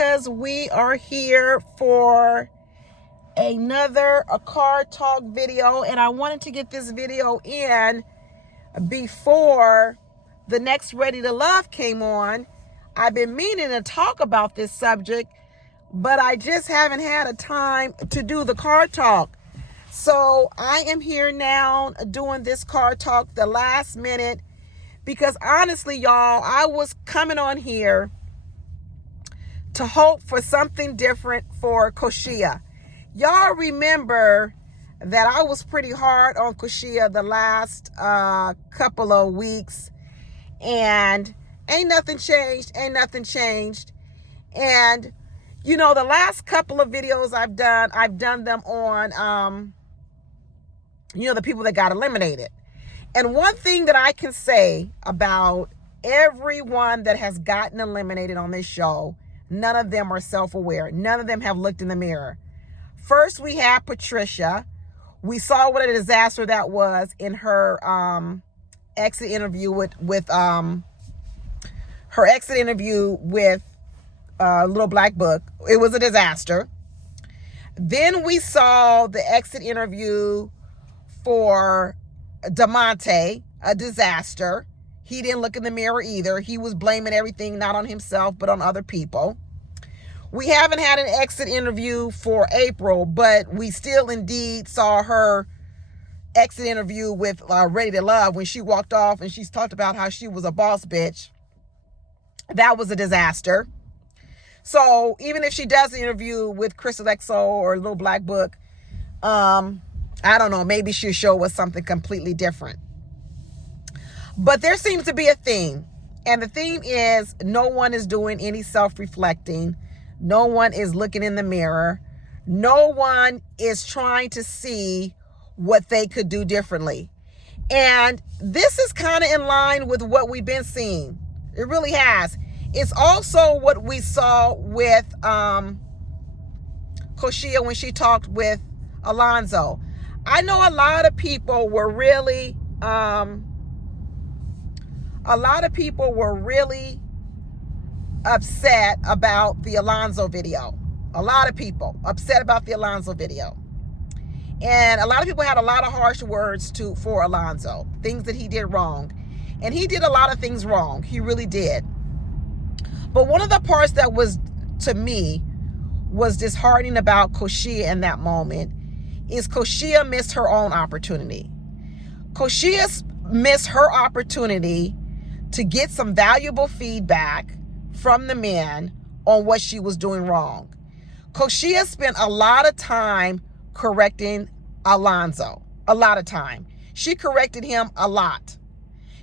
because we are here for another car talk video, and I wanted to get this video in before the next Ready to Love came on. I've been meaning to talk about this subject, but I just haven't had a time to do the car talk. So I am here now doing this car talk the last minute because honestly, y'all, I was coming on here to hope for something different for Koshiea. Y'all remember that I was pretty hard on Koshiea the last couple of weeks, and ain't nothing changed. And you know, the last couple of videos I've done them on the people that got eliminated. And one thing that I can say about everyone that has gotten eliminated on this show, none of them are self-aware. None of them have looked in the mirror. First, we had Patricia. We saw what a disaster that was in her exit interview with Little Black Book. It was a disaster. Then we saw the exit interview for DeMonte, a disaster. He didn't look in the mirror either. He was blaming everything not on himself, but on other people. We haven't had an exit interview for April, but we still indeed saw her exit interview with Ready to Love when she walked off and she's talked about how she was a boss bitch. That was a disaster. So even if she does an interview with Crystal XO or Little Black Book, I don't know, maybe she'll show us something completely different. But there seems to be a theme. And the theme is no one is doing any self-reflecting. No one is looking in the mirror. No one is trying to see what they could do differently. And this is kind of in line with what we've been seeing. It really has. It's also what we saw with Koshiea when she talked with Alonzo. I know a lot of people were really upset about the Alonzo video. A lot of people upset about the Alonzo video. And a lot of people had a lot of harsh words for Alonzo, things that he did wrong. And he did a lot of things wrong. He really did. But one of the parts that was, to me, was disheartening about Koshiea in that moment is Koshiea missed her own opportunity. Koshiea missed her opportunity to get some valuable feedback from the men on what she was doing wrong. Koshiea spent a lot of time correcting Alonzo. A lot of time. She corrected him a lot.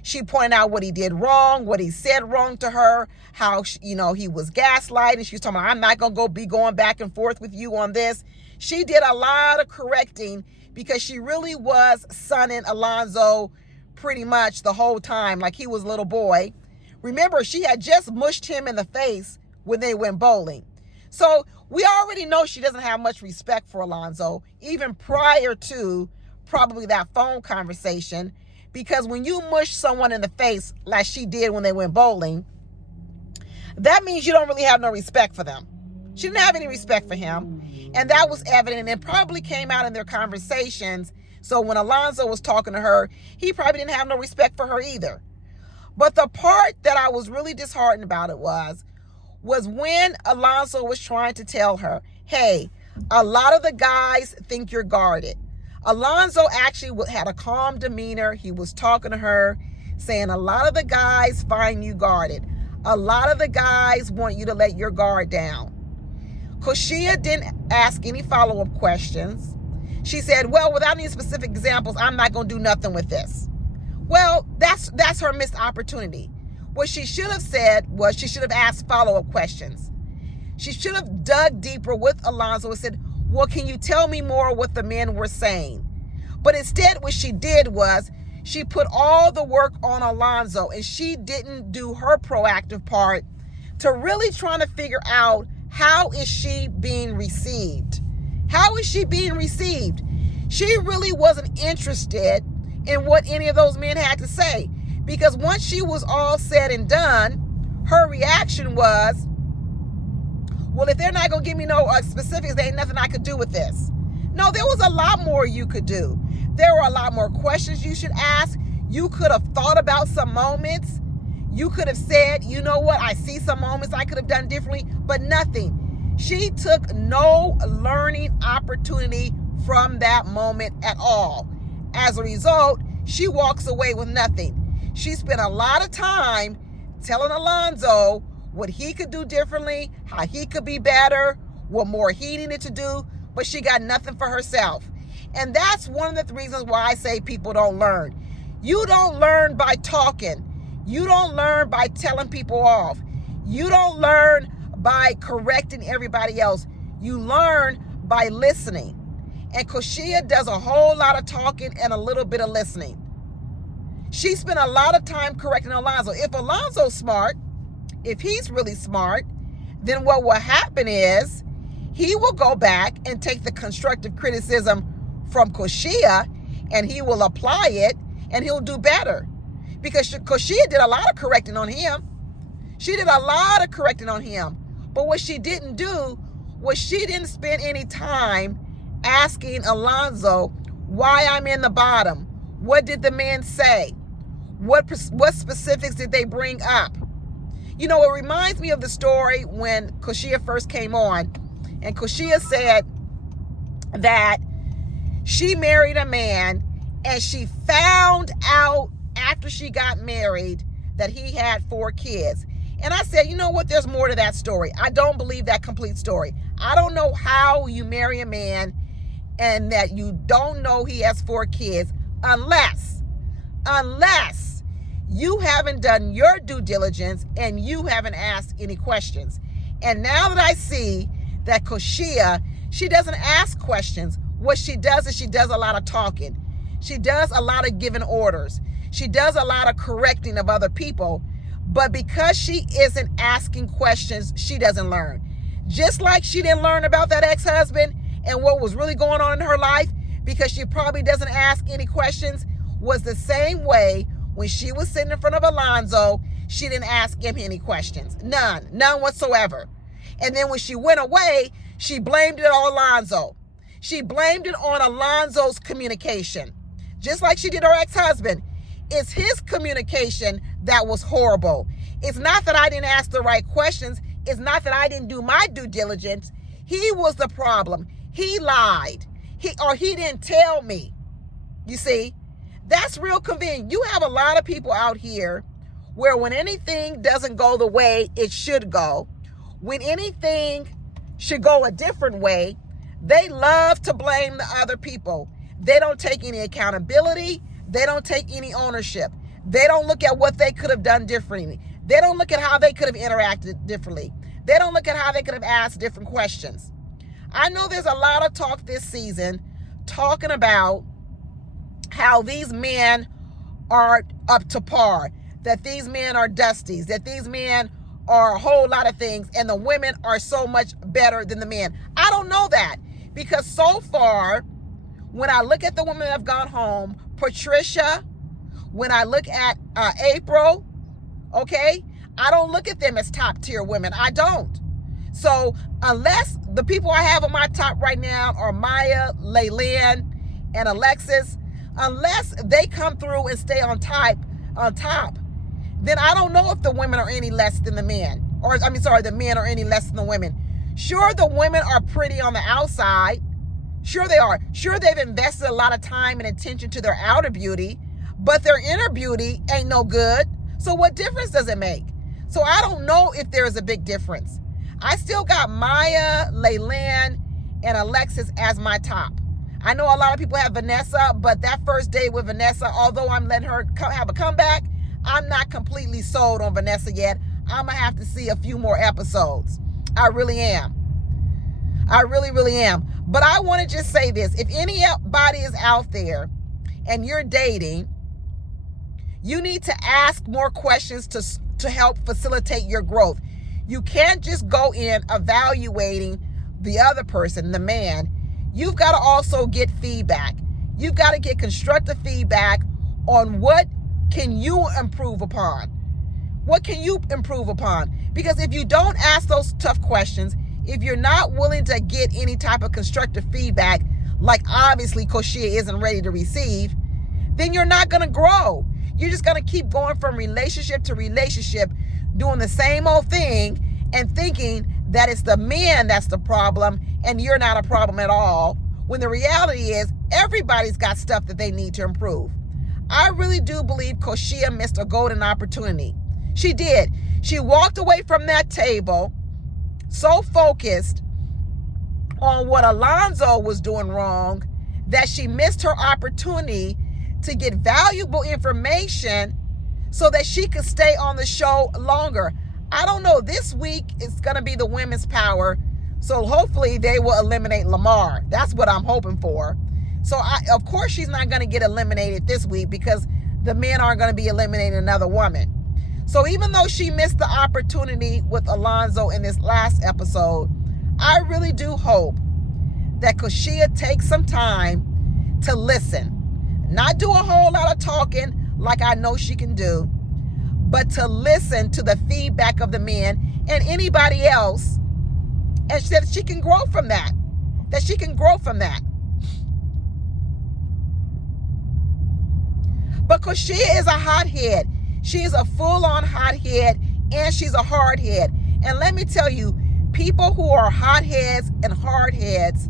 She pointed out what he did wrong, what he said wrong to her, how he was gaslighting. She was talking about, I'm not going to be going back and forth with you on this. She did a lot of correcting because she really was sunning Alonzo pretty much the whole time like he was a little boy. Remember, she had just mushed him in the face when they went bowling. So we already know she doesn't have much respect for Alonzo, even prior to probably that phone conversation. Because when you mush someone in the face like she did when they went bowling, that means you don't really have no respect for them. She didn't have any respect for him. And that was evident and probably came out in their conversations. So when Alonzo was talking to her, he probably didn't have no respect for her either. But the part that I was really disheartened about it was when Alonzo was trying to tell her, hey, a lot of the guys think you're guarded. Alonzo actually had a calm demeanor. He was talking to her, saying a lot of the guys find you guarded. A lot of the guys want you to let your guard down. Koshiea didn't ask any follow-up questions. She said, well, without any specific examples, I'm not going to do nothing with this. Well, that's her missed opportunity. What she should have said was she should have asked follow-up questions. She should have dug deeper with Alonzo and said, well, can you tell me more what the men were saying? But instead, what she did was she put all the work on Alonzo, and she didn't do her proactive part to really trying to figure out how is she being received? How is she being received? She really wasn't interested in what any of those men had to say, because once she was all said and done, her reaction was, well, if they're not going to give me no specifics, there ain't nothing I could do with this. No, there was a lot more you could do. There were a lot more questions you should ask. You could have thought about some moments. You could have said, you know what, I see some moments I could have done differently, but nothing. She took no learning opportunity from that moment at all. As a result, she walks away with nothing. She spent a lot of time telling Alonzo what he could do differently, how he could be better, what more he needed to do, but she got nothing for herself. And that's one of the reasons why I say people don't learn. You don't learn by talking. You don't learn by telling people off. You don't learn by correcting everybody else. You learn by listening. And Koshiea does a whole lot of talking and a little bit of listening. She spent a lot of time correcting Alonzo. If Alonzo's smart, if he's really smart, then what will happen is he will go back and take the constructive criticism from Koshiea and he will apply it and he'll do better. Because Koshiea did a lot of correcting on him. She did a lot of correcting on him. But what she didn't do was she didn't spend any time asking Alonzo why I'm in the bottom. What did the man say? What specifics did they bring up? You know, it reminds me of the story when Koshiea first came on. And Koshiea said that she married a man and she found out after she got married that he had 4 kids. And I said, you know what? There's more to that story. I don't believe that complete story. I don't know how you marry a man and that you don't know he has 4 kids unless you haven't done your due diligence and you haven't asked any questions. And now that I see that Koshiea, she doesn't ask questions. What she does is she does a lot of talking. She does a lot of giving orders. She does a lot of correcting of other people. But because she isn't asking questions, she doesn't learn. Just like she didn't learn about that ex-husband and what was really going on in her life because she probably doesn't ask any questions, was the same way when she was sitting in front of Alonzo, she didn't ask him any questions. None whatsoever. And then when she went away, she blamed it on Alonzo. She blamed it on Alonzo's communication. Just like she did her ex-husband. It's his communication that was horrible. It's not that I didn't ask the right questions. It's not that I didn't do my due diligence. He was the problem. He lied. He didn't tell me. You see, that's real convenient. You have a lot of people out here where when anything doesn't go the way it should go, when anything should go a different way, they love to blame the other people. They don't take any accountability. They don't take any ownership. They don't look at what they could have done differently. They don't look at how they could have interacted differently. They don't look at how they could have asked different questions. I know there's a lot of talk this season talking about how these men are up to par, that these men are dusties, that these men are a whole lot of things, and the women are so much better than the men. I don't know that because so far, when I look at the women that have gone home, Patricia, when I look at April, okay, I don't look at them as top tier women. I don't. So unless the people I have on my top right now are Maya, Laylan, and Alexis, unless they come through and stay on top, then I don't know if the women are any less than the men. The men are any less than the women. Sure, the women are pretty on the outside. Sure they are. Sure, they've invested a lot of time and attention to their outer beauty, but their inner beauty ain't no good. So what difference does it make? So I don't know if there is a big difference. I still got Maya, Laylan, and Alexis as my top. I know a lot of people have Vanessa, but that first day with Vanessa, although I'm letting her have a comeback, I'm not completely sold on Vanessa yet. I'm going to have to see a few more episodes. I really am. I really, really am. But I want to just say this. If anybody is out there and you're dating, you need to ask more questions to help facilitate your growth. You can't just go in evaluating the other person, the man. You've got to also get feedback. You've got to get constructive feedback on what can you improve upon. What can you improve upon? Because if you don't ask those tough questions, if you're not willing to get any type of constructive feedback, like obviously Koshiea isn't ready to receive, then you're not going to grow. You're just going to keep going from relationship to relationship, doing the same old thing and thinking that it's the man that's the problem and you're not a problem at all, when the reality is everybody's got stuff that they need to improve. I really do believe Koshiea missed a golden opportunity. She did. She walked away from that table so focused on what Alonzo was doing wrong that she missed her opportunity to get valuable information so that she could stay on the show longer. I don't know. This week it's going to be the women's power. So hopefully they will eliminate Lamar. That's what I'm hoping for. So of course she's not going to get eliminated this week because the men aren't going to be eliminating another woman. So even though she missed the opportunity with Alonzo in this last episode, I really do hope that Koshiea takes some time to listen. Not do a whole lot of talking like I know she can do, but to listen to the feedback of the men and anybody else, and that she can grow from that. That she can grow from that. But Koshiea is a hothead. She is a full-on hothead, and she's a hardhead. And let me tell you, people who are hotheads and hardheads,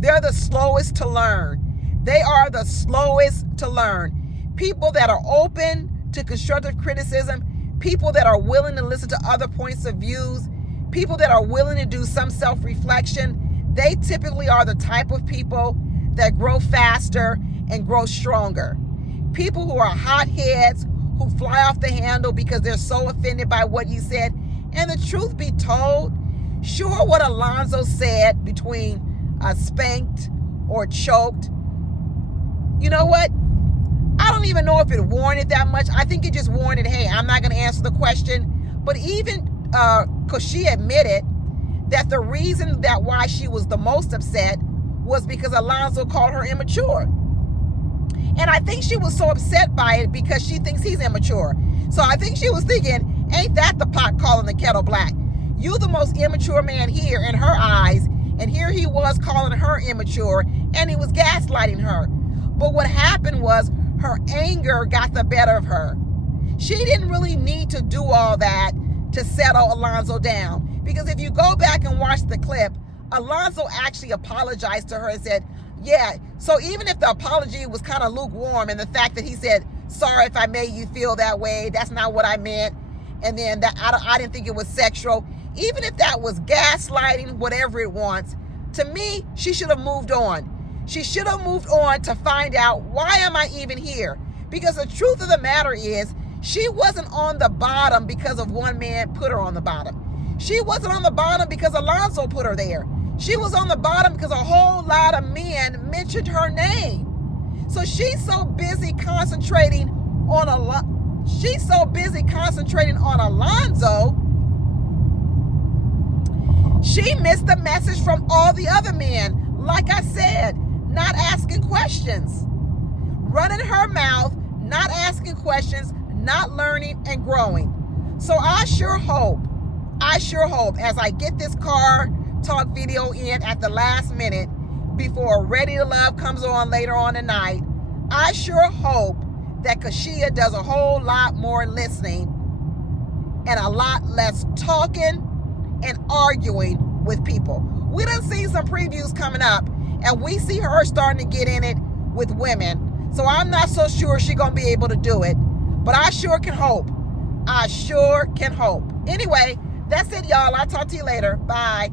they're the slowest to learn. They are the slowest to learn. People that are open to constructive criticism, people that are willing to listen to other points of views, people that are willing to do some self-reflection, they typically are the type of people that grow faster and grow stronger. People who are hotheads, who fly off the handle because they're so offended by what you said. And the truth be told, sure, what Alonzo said between spanked or choked, you know what? I don't even know if it warranted that much. I think it just warranted, hey, I'm not going to answer the question. But even Koshiea admitted that the reason that why she was the most upset was because Alonzo called her immature. And I think she was so upset by it because she thinks he's immature. So I think she was thinking, ain't that the pot calling the kettle black? You the most immature man here in her eyes. And here he was calling her immature, and he was gaslighting her. But what happened was her anger got the better of her. She didn't really need to do all that to settle Alonzo down. Because if you go back and watch the clip, Alonzo actually apologized to her and said, yeah, so even if the apology was kind of lukewarm and the fact that he said, sorry if I made you feel that way, that's not what I meant, and then that I didn't think it was sexual, even if that was gaslighting, whatever it wants, to me, she should have moved on. She should have moved on to find out, why am I even here? Because the truth of the matter is, she wasn't on the bottom because of one man put her on the bottom. She wasn't on the bottom because Alonzo put her there. She was on the bottom because a whole lot of men mentioned her name. So she's so busy concentrating on Alonzo, she missed the message from all the other men. Like I said, not asking questions, running her mouth, not asking questions, not learning and growing. So I sure hope as I get this car talk video in at the last minute before Ready to Love comes on later on tonight, I sure hope that Koshiea does a whole lot more listening and a lot less talking and arguing with people. We done seen some previews coming up, and we see her starting to get in it with women. So I'm not so sure she's going to be able to do it, but I sure can hope. I sure can hope. Anyway, that's it, y'all. I'll talk to you later. Bye.